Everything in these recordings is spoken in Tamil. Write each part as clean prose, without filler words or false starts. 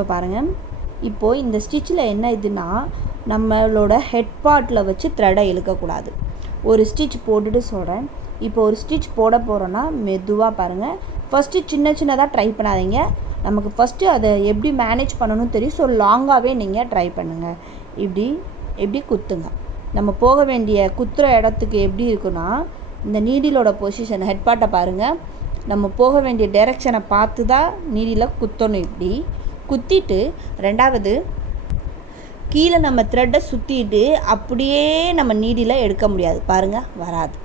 இப்போ பாருங்கள், இப்போது இந்த ஸ்டிச்சில் என்ன இதுன்னா, நம்மளோட ஹெட் பார்ட்டில் வச்சு த்ரெடை இழுக்கக்கூடாது. ஒரு ஸ்டிச் போட்டுட்டு சொல்கிறேன். இப்போ ஒரு ஸ்டிச் போட போகிறோன்னா மெதுவாக பாருங்கள். ஃபஸ்ட்டு சின்னதாக ட்ரை பண்ணாதீங்க. நமக்கு ஃபஸ்ட்டு அதை எப்படி மேனேஜ் பண்ணணும்னு தெரியும். ஸோ லாங்காகவே நீங்கள் ட்ரை பண்ணுங்கள். இப்படி குத்துங்க. நம்ம போக வேண்டிய குத்துற இடத்துக்கு எப்படி இருக்குன்னா, இந்த நீடிலோட பொசிஷன் ஹெட் பார்ட்டை பாருங்கள். நம்ம போக வேண்டிய டைரெக்ஷனை பார்த்து தான் நீடியில் குத்தணும். இப்படி குத்திட்டு ரெண்டாவது கீழே நம்ம த்ரெட்டை சுற்றிட்டு அப்படியே நம்ம நீடியில் எடுக்க முடியாது பாருங்கள், வராது.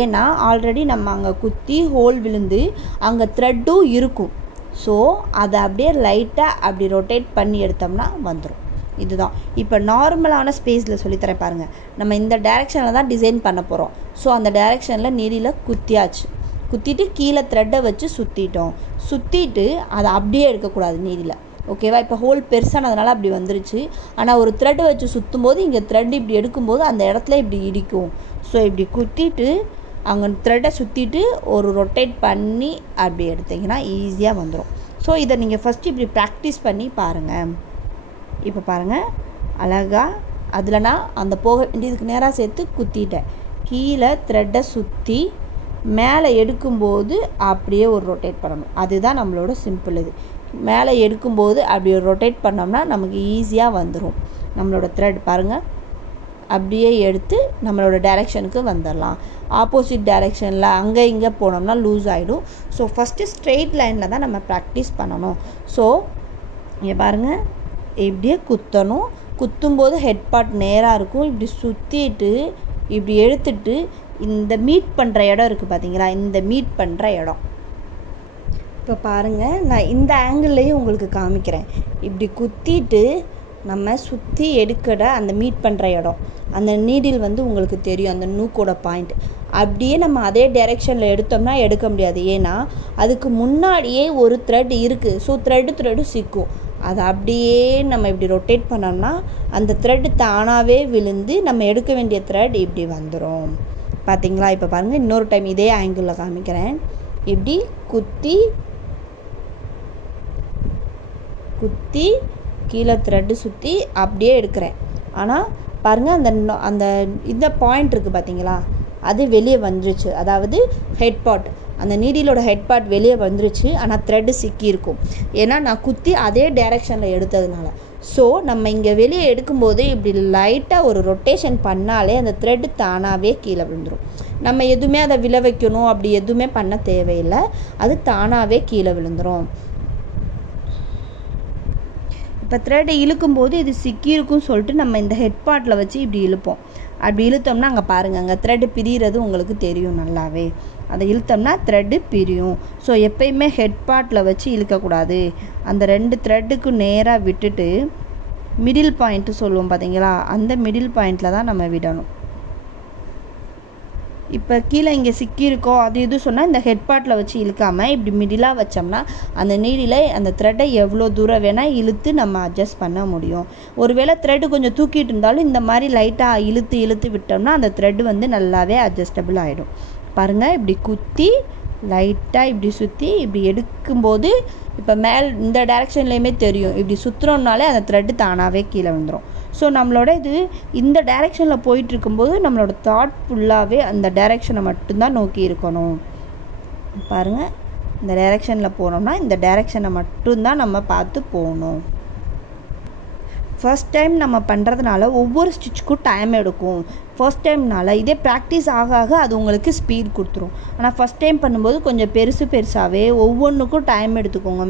ஏன்னா ஆல்ரெடி நம்ம அங்கே குத்தி ஹோல் விழுந்து அங்கே த்ரெட்டும் இருக்கும். ஸோ அதை அப்படியே லைட்டாக அப்படி ரொட்டேட் பண்ணி எடுத்தோம்னா வந்துடும். இதுதான் இப்போ நார்மலான ஸ்பேஸில் சொல்லித்தரேன் பாருங்கள். நம்ம இந்த டைரெக்ஷனில் தான் டிசைன் பண்ண போகிறோம். ஸோ அந்த டைரெக்ஷனில் நீடியில் குத்தியாச்சு. குத்திட்டு கீழே த்ரெட்டை வச்சு சுற்றிட்டு அதை அப்படியே எடுக்கக்கூடாது நீடியில். ஓகேவா? இப்போ ஹோல் பெருசானதுனால அப்படி வந்துருச்சு. ஆனால் ஒரு த்ரெட்டை வச்சு சுற்றும் போது இங்கே த்ரெட் இப்படி எடுக்கும்போது அந்த இடத்துல இப்படி இடிக்கும். ஸோ இப்படி குத்திட்டு அங்கே த்ரெட்டை சுற்றிட்டு ஒரு ரொட்டேட் பண்ணி அப்படி எடுத்திங்கன்னா ஈஸியாக வந்துடும். ஸோ இதை நீங்கள் ஃபஸ்ட்டு இப்படி ப்ராக்டிஸ் பண்ணி பாருங்கள். இப்போ பாருங்கள், அழகாக அதில் நான் அந்த போக வேண்டியதுக்கு நேராக சேர்த்து குத்திட்டேன். கீழே த்ரெட்டை சுற்றி மேலே எடுக்கும்போது அப்படியே ஒரு ரொட்டேட் பண்ணணும். அதுதான் நம்மளோட சிம்பிள். இது மேலே எடுக்கும்போது அப்படி ஒரு ரொட்டேட் பண்ணோம்னா நமக்கு ஈஸியாக வந்துடும். நம்மளோட த்ரெட் பாருங்கள், அப்படியே எடுத்து நம்மளோட டைரெக்ஷனுக்கு வந்துடலாம். ஆப்போசிட் டைரெக்ஷனில் அங்கே இங்கே போனோம்னா லூஸ் ஆகிடும். ஸோ ஃபஸ்ட்டு ஸ்ட்ரெயிட் லைனில் தான் நம்ம ப்ராக்டிஸ் பண்ணணும். ஸோ இங்கே பாருங்கள், இப்படியே குத்தணும். குத்தும்போது ஹெட் பார்ட் நேராக இருக்கும். இப்படி சுற்றிட்டு இப்படி எடுத்துட்டு இந்த மீட் பண்ணுற இடம் இருக்குது பார்த்தீங்களா, இந்த மீட் பண்ணுற இடம். இப்போ பாருங்கள், நான் இந்த ஆங்கிள்லேயும் உங்களுக்கு காமிக்கிறேன். இப்படி குத்திட்டு நம்ம சுற்றி எடுக்கிற அந்த மீட் பண்ணுற இடம், அந்த நீடில் உங்களுக்கு தெரியும், அந்த நூக்கோட பாயிண்ட். அப்படியே நம்ம அதே டைரெக்ஷனில் எடுத்தோம்னா எடுக்க முடியாது. ஏன்னா அதுக்கு முன்னாடியே ஒரு த்ரெட் இருக்குது. ஸோ த்ரெட்டு சிக்கும். அதை அப்படியே நம்ம இப்படி ரொட்டேட் பண்ணோம்னா அந்த த்ரெட் தானாகவே விழுந்து நம்ம எடுக்க வேண்டிய த்ரெட் இப்படி வந்துடும். பார்த்தீங்களா? இப்போ பாருங்கள், இன்னொரு டைம் இதே ஆங்கிளில் காமிக்கிறேன். இப்படி குத்தி கீழே த்ரெட்டு சுற்றி அப்படியே எடுக்கிறேன். ஆனால் பாருங்கள், அந்த இந்த பாயிண்ட் இருக்குது பார்த்தீங்களா, அது வெளியே வந்துருச்சு. அதாவது ஹெட் பார்ட், அந்த நீடிலோட ஹெட் பார்ட் வெளியே வந்துருச்சு. ஆனால் த்ரெட்டு சிக்கியிருக்கும். ஏன்னா நான் குத்தி அதே டைரெக்ஷனில் எடுத்ததுனால. ஸோ நம்ம இங்கே வெளியே எடுக்கும்போது இப்படி லைட்டாக ஒரு ரொட்டேஷன் பண்ணாலே அந்த த்ரெட்டு தானாகவே கீழே விழுந்துடும். நம்ம எதுவுமே அதை விழ வைக்கணும் அப்படி எதுவுமே பண்ண தேவையில்லை. அது தானாகவே கீழே விழுந்துடும். இப்போ த்ரெட்டை இழுக்கும்போது இது சிக்கியிருக்குன்னு சொல்லிட்டு நம்ம இந்த ஹெட் பார்ட்டில் வச்சு இப்படி இழுப்போம். அப்படி இழுத்தோம்னா அங்கே பாருங்கள், அங்கே த்ரெட்டு பிரிகிறது உங்களுக்கு தெரியும் நல்லாவே. அதை இழுத்தோம்னா த்ரெட்டு பிரியும். ஸோ எப்பயுமே ஹெட் பார்ட்டில் வச்சு இழுக்கக்கூடாது. அந்த 2 த்ரெட்டுக்கு நேராக விட்டுட்டு மிடில் பாயிண்ட்டு சொல்லுவோம் பார்த்தீங்களா, அந்த மிடில் பாயிண்டில் தான் நம்ம விடணும். இப்போ கீழே இங்கே சிக்கியிருக்கோ அது இது சொன்னால் இந்த ஹெட் பார்ட்டில் வச்சு இழுக்காமல் இப்படி மிடிலாக வச்சோம்னா அந்த நீடில் அந்த த்ரெட்டை எவ்வளோ தூரம் வேணால் இழுத்து நம்ம அட்ஜஸ்ட் பண்ண முடியும். ஒருவேளை த்ரெட்டு கொஞ்சம் தூக்கிட்டு இருந்தாலும் இந்த மாதிரி லைட்டாக இழுத்து விட்டோம்னா அந்த த்ரெட்டு நல்லாவே அட்ஜஸ்டபிள் ஆகிடும். பாருங்கள், இப்படி குத்தி லைட்டாக இப்படி சுற்றி இப்படி எடுக்கும்போது இப்போ இந்த டைரெக்ஷன்லேயுமே தெரியும். இப்படி சுற்றுறோம்னாலே அந்த த்ரெட்டு தானாகவே கீழே வந்துடும். ஸோ நம்மளோட இது இந்த டைரெக்ஷனில் போயிட்டுருக்கும்போது நம்மளோட தாட் ஃபுல்லாகவே அந்த டைரெக்ஷனை மட்டும்தான் நோக்கி இருக்கணும். பாருங்கள், இந்த டைரெக்ஷனில் போனோம்னா இந்த டைரெக்ஷனை மட்டும்தான் நம்ம பார்த்து போகணும். ஃபர்ஸ்ட் டைம் நம்ம பண்ணுறதுனால ஒவ்வொரு ஸ்டிச்சுக்கும் டைம் எடுக்கும். ஃபர்ஸ்ட் டைம்னால இதே ப்ராக்டிஸ் ஆக அது உங்களுக்கு ஸ்பீட் கொடுத்துரும். ஆனால் ஃபஸ்ட் டைம் பண்ணும்போது கொஞ்சம் பெருசாகவே ஒவ்வொன்றுக்கும் டைம் எடுத்துக்கோங்க.